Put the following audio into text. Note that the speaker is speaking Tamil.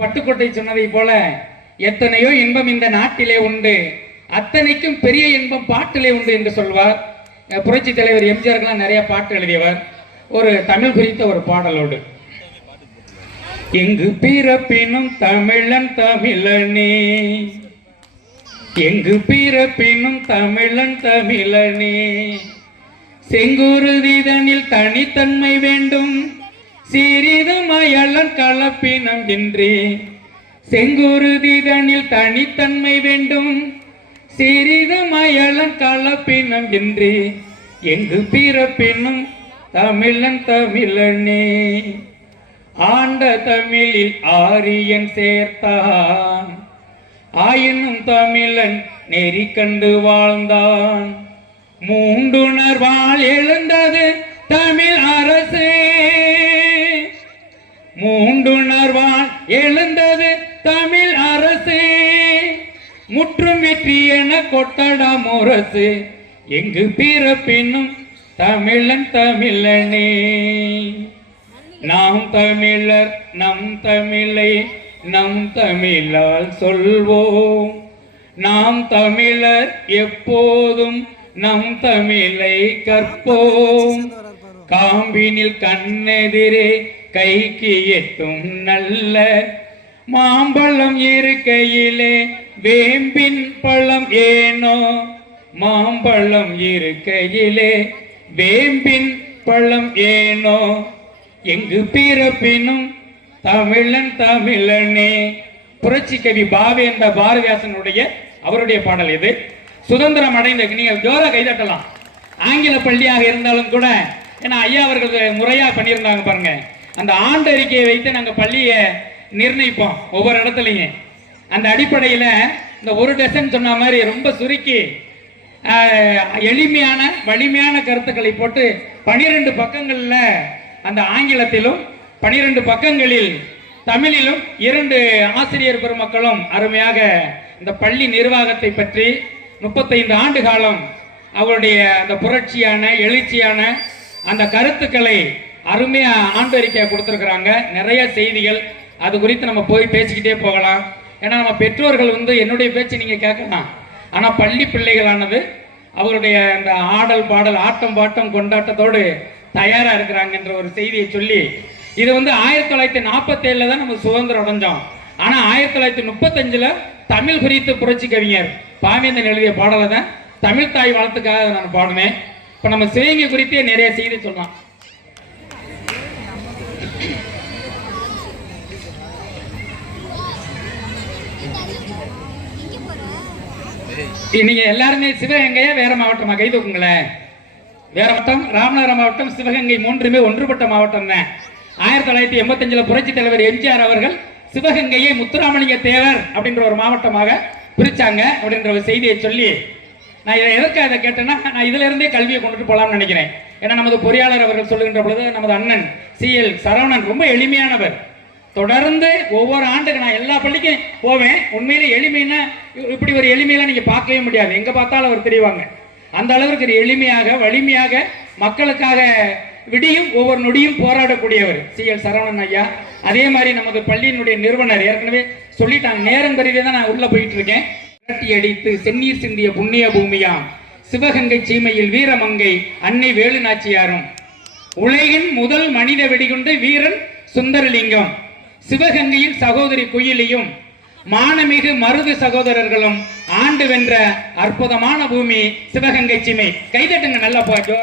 பட்டுக்கோட்டை சொன்னதை போல எத்தனையோ இன்பம் இந்த நாட்டிலே உண்டு. அத்தனைக்கும் பெரிய இன்பம் பாட்டிலே உண்டு என்று சொல்வார். புரட்சி தலைவர் எம்ஜிஆர்க்கெல்லாம் நிறைய பாட்டு எழுதியவர். ஒரு தமிழ் குறித்த ஒரு பாடலோடு. எங்கு பிறப்பினும் தமிழன் தமிழனே எங்கு பிறப்பினும் தமிழன் தமிழனே செங்குருதிதனில் தனித்தன்மை வேண்டும். சிறிது மயலன் கலப்பினம் என்றே செங்குருதிதனில் தனித்தன்மை வேண்டும். சிறிது மயலன் கலப்பினம் என்றே எங்கு பிறப்பினும் தமிழன் தமிழனே. ஆண்ட தமிழில் ஆரியன் சேர்த்தான். ஆயினும் தமிழன் நெறி கண்டு வாழ்ந்தான். மூண்டுணர்வால் எழுந்தது முற்றும் வெற்றி என கொட்டடா முரசு. எங்கு பிறப்பினும் தமிழன் தமிழனே. நாம் தமிழர் நம் தமிழை நம் தமிழால் சொல்வோம். நாம் தமிழர் எப்போதும் நம் தமிழை கற்போம். காம்பினில் கண்ணெதிரே கைக்கு எட்டும் நல்ல மாம்பழம் இருக்கையிலே வேம்பின் பழம் ஏனோ? மாம்பழம் இருக்கையிலே வேம்பின் பழம் ஏனோ? எங்கு பிறப்பினும் தமிழன் தமிழனே. புரட்சி கவி பாவேந்த பாரதியாசனுடைய அவருடைய பாடல் இது. சுதந்திரம் அடைந்த நீங்கள் ஜோர கைதட்டலாம். ஆங்கில பள்ளியாக இருந்தாலும் கூட ஏன்னா ஐயா அவர்கள் முறையா பண்ணியிருந்தாங்க பாருங்க. அந்த ஆண்டு அறிக்கையை வைத்து நாங்கள் பள்ளியை நிர்ணயிப்போம் ஒவ்வொரு இடத்துலையும். அந்த அடிப்படையில் இந்த ஒரு டசன் சொன்ன மாதிரி ரொம்ப சுருக்கி எளிமையான வலிமையான கருத்துக்களை போட்டு பனிரெண்டு பக்கங்களில் அந்த ஆங்கிலத்திலும் பனிரெண்டு பக்கங்களில் தமிழிலும் இரண்டு ஆசிரியர் பெருமக்களும் அருமையாக இந்த பள்ளி நிர்வாகத்தை பற்றி முப்பத்தைந்து ஆண்டு காலம் அவருடைய அந்த புரட்சியான எழுச்சியான அந்த கருத்துக்களை அருமையாக ஆண்டறிக்கை கொடுத்துருக்குறாங்க. நிறைய செய்திகள். அது குறித்து நம்ம போய் பேசிக்கிட்டே போகலாம். ஏன்னா நம்ம பெற்றோர்கள் வந்து என்னுடைய பேச்சு நீங்கள் கேட்கலாம். ஆனால் பள்ளி பிள்ளைகளானது அவருடைய அந்த ஆடல் பாடல் ஆட்டம் பாட்டம் கொண்டாட்டத்தோடு தயாராக இருக்கிறாங்கன்ற ஒரு செய்தியை சொல்லி இது வந்து ஆயிரத்தி தொள்ளாயிரத்தி நாற்பத்தேழில் தான் நம்ம சுதந்திரம் அடைஞ்சோம். ஆனால் ஆயிரத்தி தொள்ளாயிரத்தி முப்பத்தஞ்சில் தமிழ் குறித்து புரட்சி கவிஞர் பாவேந்தன் எழுதிய பாடலை தான் தமிழ் தாய் வாழ்த்துக்காக நான் பாடினேன். இப்போ நம்ம சிவகங்கை குறித்தே நிறைய செய்தி சொல்லலாம். நீங்க எல்லாருமே சிவகங்கையா வேற மாவட்டமா? கை தூக்குங்களேன் வேற மாவட்டம்? ராமநாதபுரம் மாவட்டம் சிவகங்கை மூன்றுமே ஒன்றுபட்ட மாவட்டம் தான். ஆயிரத்தி தொள்ளாயிரத்தி எண்பத்தஞ்சுல புரட்சி தலைவர் எம்ஜிஆர் அவர்கள் சிவகங்கையை முத்துராமலிங்க தேவர் அப்படின்ற ஒரு மாவட்டமாக பிரிச்சாங்க அப்படின்ற ஒரு செய்தியை சொல்லி நான் இதை எதற்காக இதை கேட்டேன்னா நான் இதுல இருந்தே கல்வியை கொண்டுட்டு போகலாம்னு நினைக்கிறேன். ஏன்னா நமது பொறியாளர் அவர்கள் சொல்லுகின்ற பொழுது நமது அண்ணன் சி எல் சரவணன் ரொம்ப எளிமையானவர். தொடர்ந்து ஒவ்வொரு ஆண்டுக்கு நான் எல்லா பள்ளிக்கும் போவேன். உண்மையிலே எளிமைன்னா இப்படி ஒரு எளிமையெல்லாம் நீங்க பார்க்கவே முடியாது. எங்கே பார்த்தாலும் அவர் தெரிவாங்க. அந்த அளவுக்கு ஒரு எளிமையாக வலிமையாக மக்களுக்காக விடியும் ஒவ்வொரு நொடியும் போராடக்கூடியவர் சி எல் சரவணன் ஐயா. அதே மாதிரி நமது பள்ளியினுடைய நிறுவனர் ஏற்கனவே சொல்லிட்டாங்க. நேரம் கருதி தான் நான் உள்ளே போயிட்டு இருக்கேன் விரட்டி அடித்து செந்நீர் சிந்திய புண்ணிய பூமியாம். சிவகங்கை சீமையில் வீரமங்கை அன்னை வேலு நாச்சியாரும் உலகின் முதல் மனித வெடிகுண்டு வீரன் சுந்தரலிங்கம். சிவகங்கையின் சகோதரி குயிலியும் மானமிகு மருது சகோதரர்களும் ஆண்டு வென்ற அற்புதமான பூமி சிவகங்கை சிமை. கைதட்டுங்க நல்லா போச்சோ